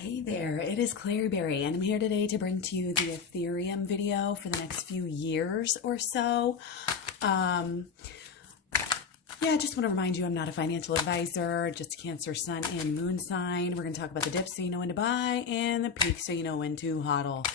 Hey there, it is Claryberry, and I'm here today to bring to you the Ethereum video for the next few years or so. I just want to remind you I'm not a financial advisor, just a Cancer sun and moon sign. We're going to talk about the dips so you know when to buy and the peaks so you know when to hodl.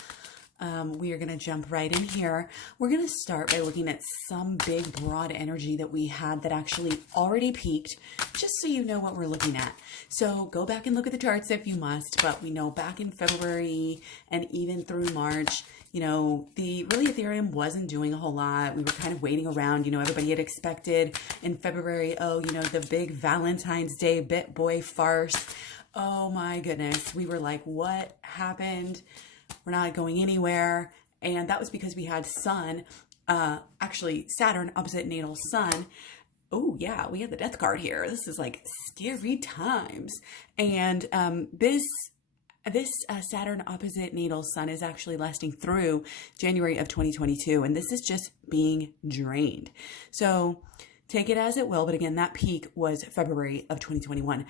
We are going to jump right in here. We're going to start by looking at some big broad energy that we had that actually already peaked, just so you know what we're looking at. So go back and look at the charts if you must, but we know back in February and even through March, really Ethereum wasn't doing a whole lot. We were kind of waiting around. Everybody had expected in February, the big Valentine's Day BitBoy farce. Oh my goodness. We were like, what happened? We're not going anywhere. And that was because we had Saturn opposite natal Sun. Oh yeah, we had the death card here. This is like scary times. And this Saturn opposite natal Sun is actually lasting through January of 2022. And this is just being drained. So take it as it will. But again, that peak was February of 2021.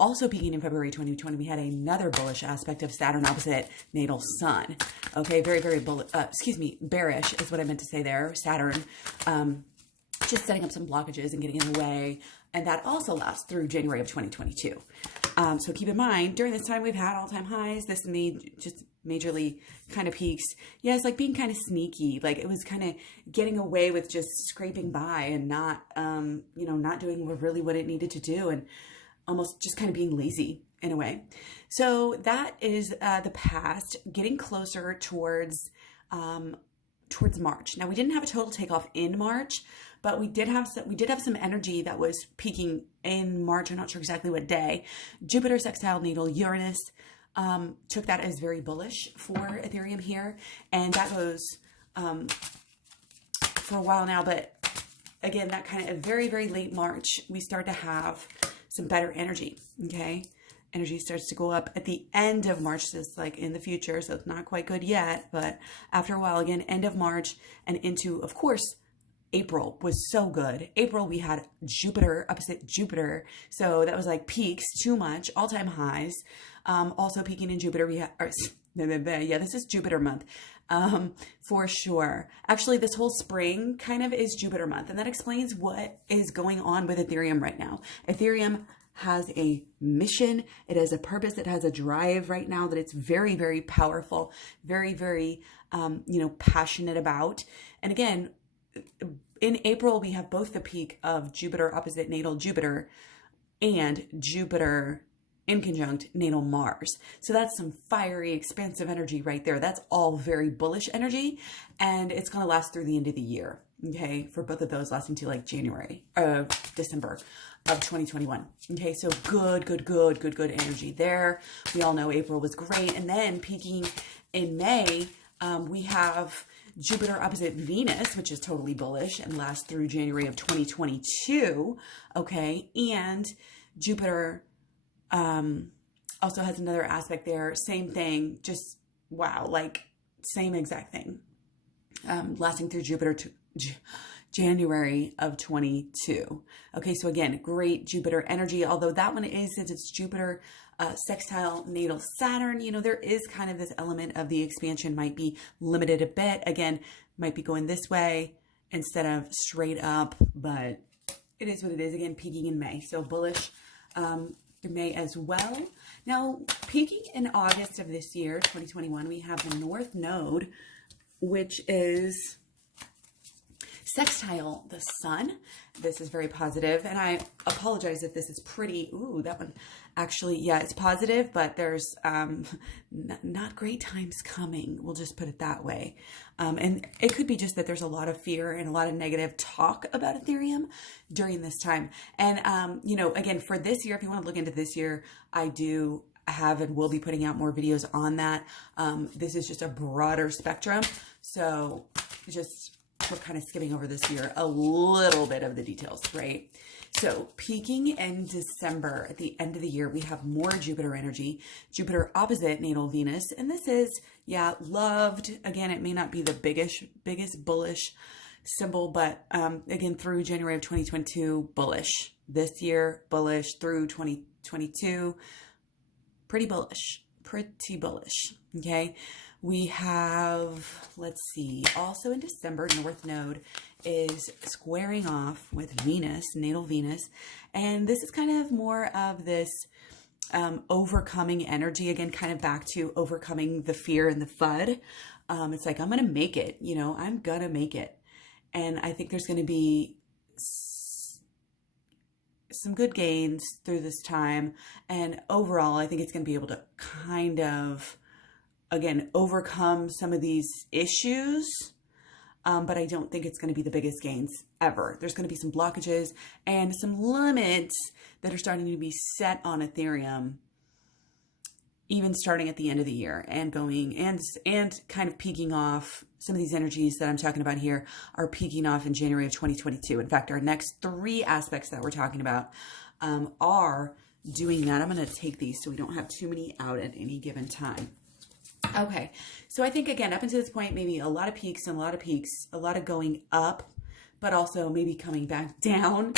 Also peaking in February 2020, we had another bullish aspect of Saturn opposite natal Sun. Okay, very, very bearish is what I meant to say there. Saturn, just setting up some blockages and getting in the way. And that also lasts through January of 2022. So keep in mind, during this time, we've had all-time highs. This made just majorly kind of peaks. Yeah, it's like being kind of sneaky. Like it was kind of getting away with just scraping by and not, not doing really what it needed to do. And almost just kind of being lazy in a way. So that is the past, getting closer towards March. Now we didn't have a total takeoff in March, but we did have some energy that was peaking in March. I'm not sure exactly what day. Jupiter sextile natal Uranus took that as very bullish for Ethereum here, and that goes for a while now. But again, that kind of very, very late March, we start to have some better energy, okay? Energy starts to go up at the end of March, just like in the future, so it's not quite good yet, but after a while, again, end of March and into, of course, April was so good. April, we had Jupiter opposite Jupiter, so that was like peaks, too much, all-time highs. Also peaking in Jupiter, we had, this is Jupiter month. For sure. Actually, this whole spring kind of is Jupiter month, and that explains what is going on with Ethereum right now. Ethereum has a mission. It has a purpose. It has a drive right now that it's very, very powerful, very, very, passionate about. And again, in April, we have both the peak of Jupiter opposite natal Jupiter and Jupiter in conjunct natal Mars. So that's some fiery, expansive energy right there. That's all very bullish energy, and it's going to last through the end of the year. Okay, for both of those lasting to like December of 2021. Okay, so good energy there. We all know April was great. And then peaking in May, we have Jupiter opposite Venus, which is totally bullish and lasts through January of 2022. Okay, and Jupiter also has another aspect there. Same thing, just wow, like same exact thing. Lasting through Jupiter to January of 22. Okay, so again, great Jupiter energy, although that one is, since it's Jupiter sextile natal Saturn, there is kind of this element of the expansion might be limited a bit. Again, might be going this way instead of straight up, but it is what it is. Again, peaking in May, so bullish through May as well. Now, peaking in August of this year, 2021, we have the North Node, which is sextile the Sun. This is very positive, and I apologize if this is pretty. Ooh, that one actually, yeah, it's positive, but there's not great times coming. We'll just put it that way. And it could be just that there's a lot of fear and a lot of negative talk about Ethereum during this time. And, again, for this year, if you want to look into this year, I do have and will be putting out more videos on that. This is just a broader spectrum. So we're kind of skimming over this year, a little bit of the details, right? So peaking in December at the end of the year, we have more Jupiter energy, Jupiter opposite natal Venus. And this is, loved. Again, it may not be the biggest bullish symbol, but again, through January of 2022, bullish. This year, bullish through 2022, pretty bullish pretty bullish. Okay. We have, let's see, also in December, North Node is squaring off with Venus, natal Venus. And this is kind of more of this overcoming energy, again, kind of back to overcoming the fear and the FUD. It's like, I'm going to make it, you know, I'm going to make it. And I think there's going to be some good gains through this time. And overall, I think it's going to be able to kind of, again, overcome some of these issues. But I don't think it's going to be the biggest gains ever. There's going to be some blockages and some limits that are starting to be set on Ethereum, even starting at the end of the year and going and kind of peaking off. Some of these energies that I'm talking about here are peaking off in January of 2022. In fact, our next 3 aspects that we're talking about are doing that. I'm going to take these so we don't have too many out at any given time. Okay, so I think, again, up until this point, maybe a lot of peaks and a lot of peaks, a lot of going up, but also maybe coming back down.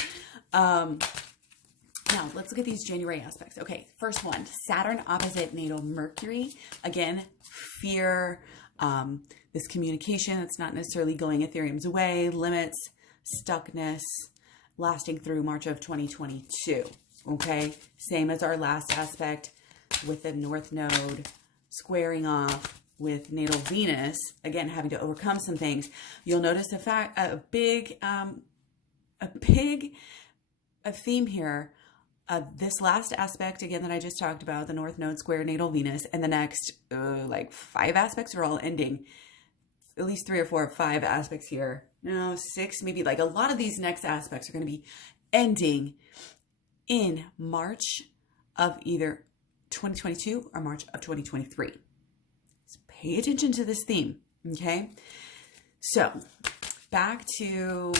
Now, let's look at these January aspects. Okay, first one, Saturn opposite natal Mercury. Again, fear, this communication that's not necessarily going Ethereum's way, limits, stuckness, lasting through March of 2022. Okay, same as our last aspect with the North Node squaring off with natal Venus, again, having to overcome some things. You'll notice a big theme here. This last aspect, again, that I just talked about, the North Node square natal Venus, and the next like 5 aspects are all ending. At least 3 or 4 or 5 aspects here. No, 6, maybe. Like a lot of these next aspects are going to be ending in March of either 2022 or March of 2023. So pay attention to this theme, okay? So back to,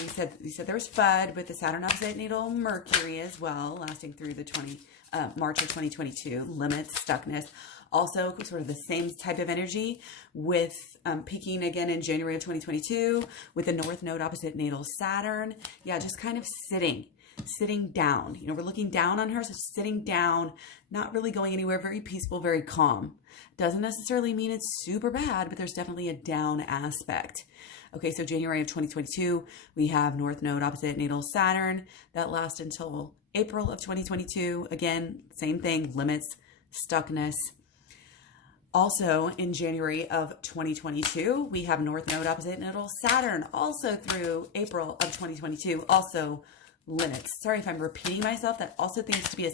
we said there was FUD with the Saturn opposite natal Mercury as well, lasting through the March of 2022, limits, stuckness. Also sort of the same type of energy with peaking again in January of 2022 with the North Node opposite natal Saturn. Yeah, just kind of sitting down. You know, we're looking down on her, so sitting down, not really going anywhere, very peaceful, very calm. Doesn't necessarily mean it's super bad, but there's definitely a down aspect. Okay, so January of 2022, we have North Node opposite natal Saturn. That lasts until April of 2022. Again, same thing, limits, stuckness. Also, in January of 2022, we have North Node opposite natal Saturn, also through April of 2022, also limits. Sorry if I'm repeating myself. That also seems to be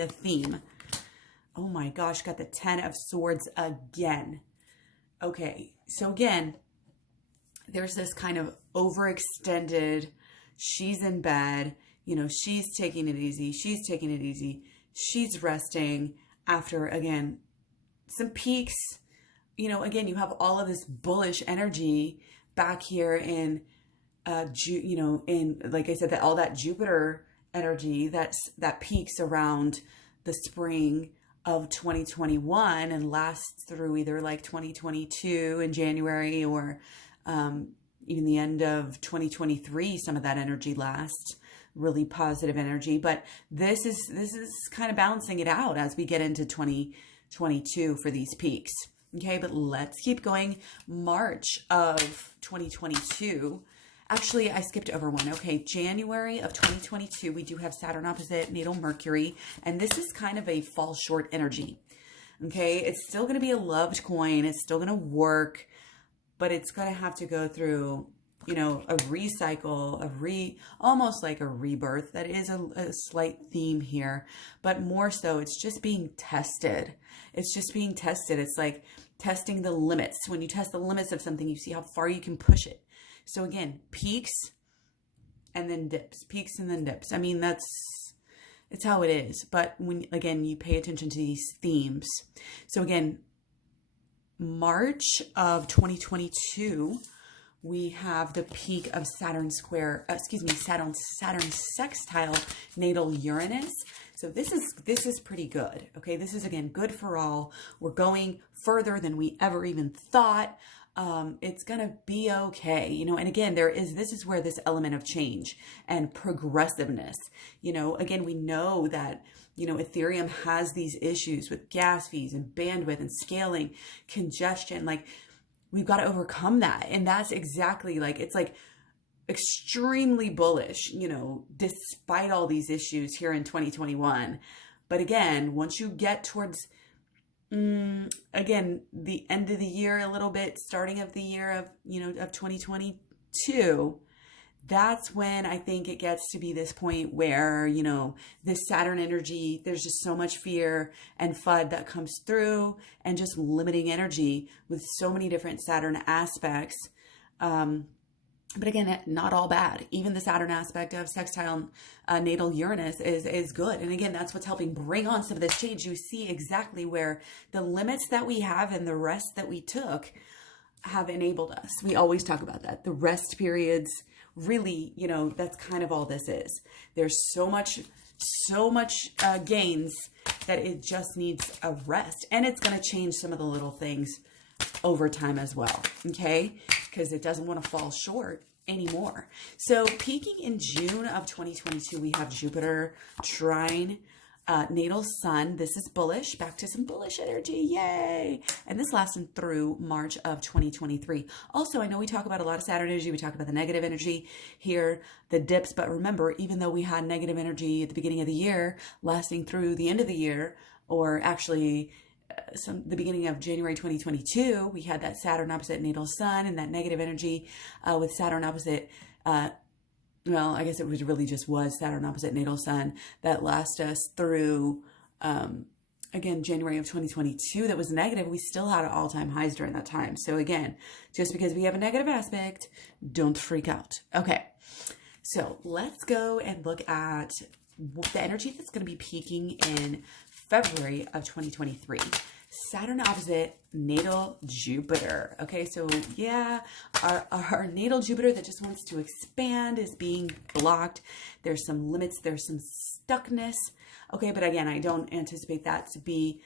a theme. Oh my gosh, got the 10 of Swords again. Okay, so again, there's this kind of overextended, she's in bed, you know, she's taking it easy, she's resting after, again, some peaks. You know, again, you have all of this bullish energy back here in in, like I said, that all that Jupiter energy that peaks around the spring of 2021 and lasts through either like 2022 in January or even the end of 2023. Some of that energy lasts, really positive energy. But this is kind of balancing it out as we get into 2022 for these peaks. Okay, but let's keep going. March of 2022. Actually, I skipped over one. Okay, January of 2022, we do have Saturn opposite natal Mercury, and this is kind of a fall short energy. Okay, it's still going to be a loved coin. It's still going to work, but it's going to have to go through, you know, a recycle, almost like a rebirth. That is a slight theme here, but more so, it's just being tested. It's just being tested. It's like testing the limits. When you test the limits of something, you see how far you can push it. So again, peaks and then dips, peaks and then dips. I mean, it's how it is. But when, again, you pay attention to these themes. So again, March of 2022, we have the peak of Saturn sextile natal Uranus. So this is pretty good. Okay, this is again good for all. We're going further than we ever even thought. it's gonna be okay, you know. And again, this is where this element of change and progressiveness, you know, again, we know that, you know, Ethereum has these issues with gas fees and bandwidth and scaling, congestion. Like, we've got to overcome that. And that's exactly, like, it's like extremely bullish, you know, despite all these issues here in 2021. But again, once you get towards, again, the end of the year a little bit, starting of the year of, you know, of 2022, that's when I think it gets to be this point where, you know, this Saturn energy, there's just so much fear and FUD that comes through, and just limiting energy with so many different Saturn aspects. But again, not all bad. Even the Saturn aspect of sextile natal Uranus is good. And again, that's what's helping bring on some of this change. You see exactly where the limits that we have and the rest that we took have enabled us. We always talk about that. The rest periods, really, you know, that's kind of all this is. There's so much gains that it just needs a rest. And it's going to change some of the little things over time as well, okay? Because it doesn't want to fall short anymore. So peaking in June of 2022, we have Jupiter trine natal sun. This is bullish, back to some bullish energy, yay! And this lasted through March of 2023. Also, I know we talk about a lot of Saturn energy, we talk about the negative energy here, the dips, but remember, even though we had negative energy at the beginning of the year, lasting through the end of the year, or actually the beginning of January 2022, we had that Saturn opposite natal sun and that negative energy with Saturn opposite, well, I guess it was really just was Saturn opposite natal sun that lasted us through, again, January of 2022. That was negative. We still had all-time highs during that time. So again, just because we have a negative aspect, don't freak out. Okay, so let's go and look at the energy that's going to be peaking in February of 2023. Saturn opposite natal Jupiter. Okay, so yeah, our natal Jupiter that just wants to expand is being blocked. There's some limits, there's some stuckness. Okay, but again, I don't anticipate that to be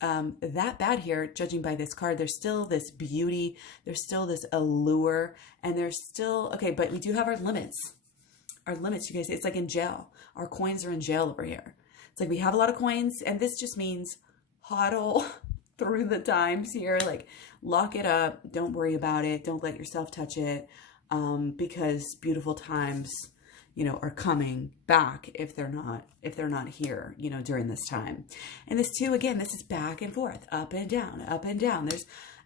that bad here, judging by this card. There's still this beauty, there's still this allure, and there's still, okay, but we do have our limits. Our limits, you guys, it's like in jail. Our coins are in jail over here. It's like we have a lot of coins, and this just means hodl through the times here. Like, lock it up. Don't worry about it. Don't let yourself touch it, because beautiful times, you know, are coming back if they're not here, you know, during this time. And this too, again, this is back and forth, up and down, up and down.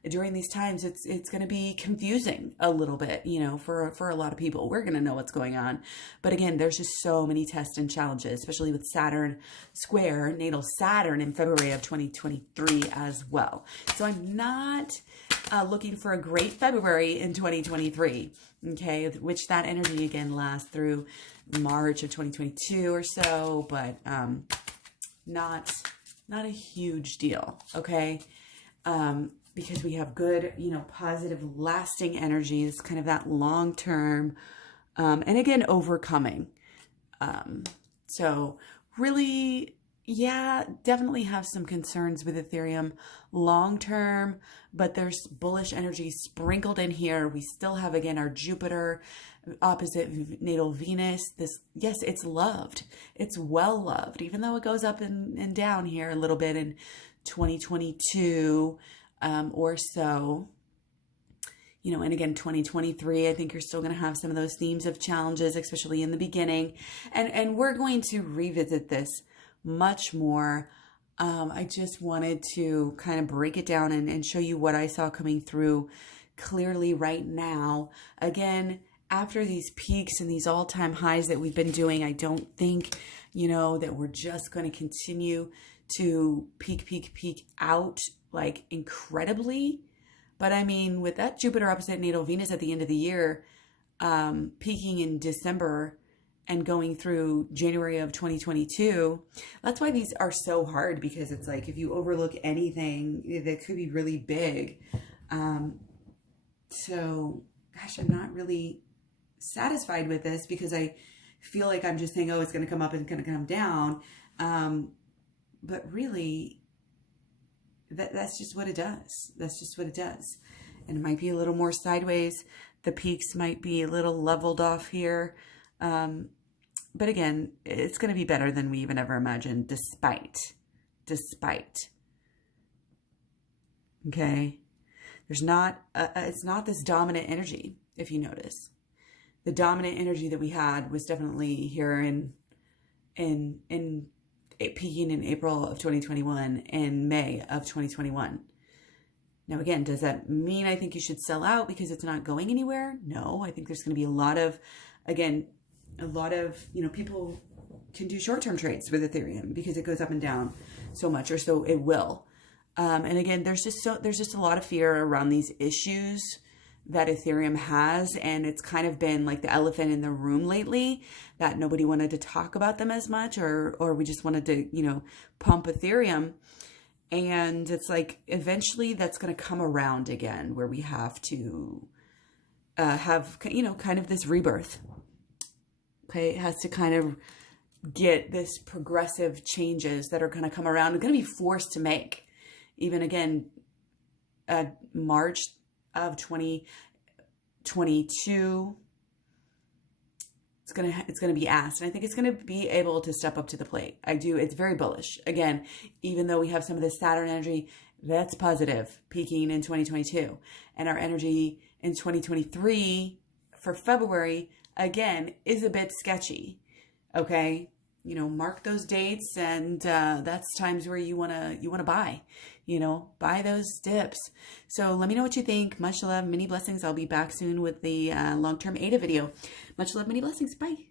During these times, it's going to be confusing a little bit, you know, for a lot of people. We're going to know what's going on. But again, there's just so many tests and challenges, especially with Saturn square, natal Saturn in February of 2023 as well. So I'm not looking for a great February in 2023, okay, which that energy again lasts through March of 2022 or so, but not a huge deal, okay? Because we have good, you know, positive, lasting energies, kind of that long term, and again, overcoming. So really, yeah, definitely have some concerns with Ethereum long term, but there's bullish energy sprinkled in here. We still have, again, our Jupiter opposite natal Venus. This, yes, it's loved. It's well loved, even though it goes up and down here a little bit in 2022. Or so, you know, and again, 2023, I think you're still going to have some of those themes of challenges, especially in the beginning. And we're going to revisit this much more. I just wanted to kind of break it down and show you what I saw coming through clearly right now. Again, after these peaks and these all-time highs that we've been doing, I don't think, you know, that we're just going to continue to peak out like incredibly. But I mean, with that Jupiter opposite natal Venus at the end of the year, peaking in December and going through January of 2022, that's why these are so hard, because it's like if you overlook anything that could be really big. So gosh, I'm not really satisfied with this, because I feel like I'm just saying, oh, it's going to come up and it's going to come down. But really, that's just what it does. That's just what it does. and it might be a little more sideways. The peaks might be a little leveled off here. But again, it's going to be better than we even ever imagined, despite. Okay? There's not, it's not this dominant energy, if you notice. The dominant energy that we had was definitely here in peaking in April of 2021 and May of 2021. Now, again, does that mean I think you should sell out because it's not going anywhere? No, I think there's going to be a lot of, people can do short-term trades with Ethereum because it goes up and down so much, or so it will. And again, there's just a lot of fear around these issues that Ethereum has, and it's kind of been like the elephant in the room lately, that nobody wanted to talk about them as much, or we just wanted to, pump Ethereum. And it's like, eventually that's going to come around again, where we have to have, kind of this rebirth. Okay, it has to kind of get this progressive changes that are going to come around. We're going to be forced to make, even again, March of 2022. It's gonna be asked, and I think it's gonna be able to step up to the plate. It's very bullish. Again, even though we have some of this Saturn energy, that's positive, peaking in 2022. And our energy in 2023 for February, again, is a bit sketchy. Okay? Mark those dates, and that's times where you wanna buy. Buy those dips. So let me know what you think. Much love, many blessings. I'll be back soon with the long-term ADA video. Much love, many blessings. Bye.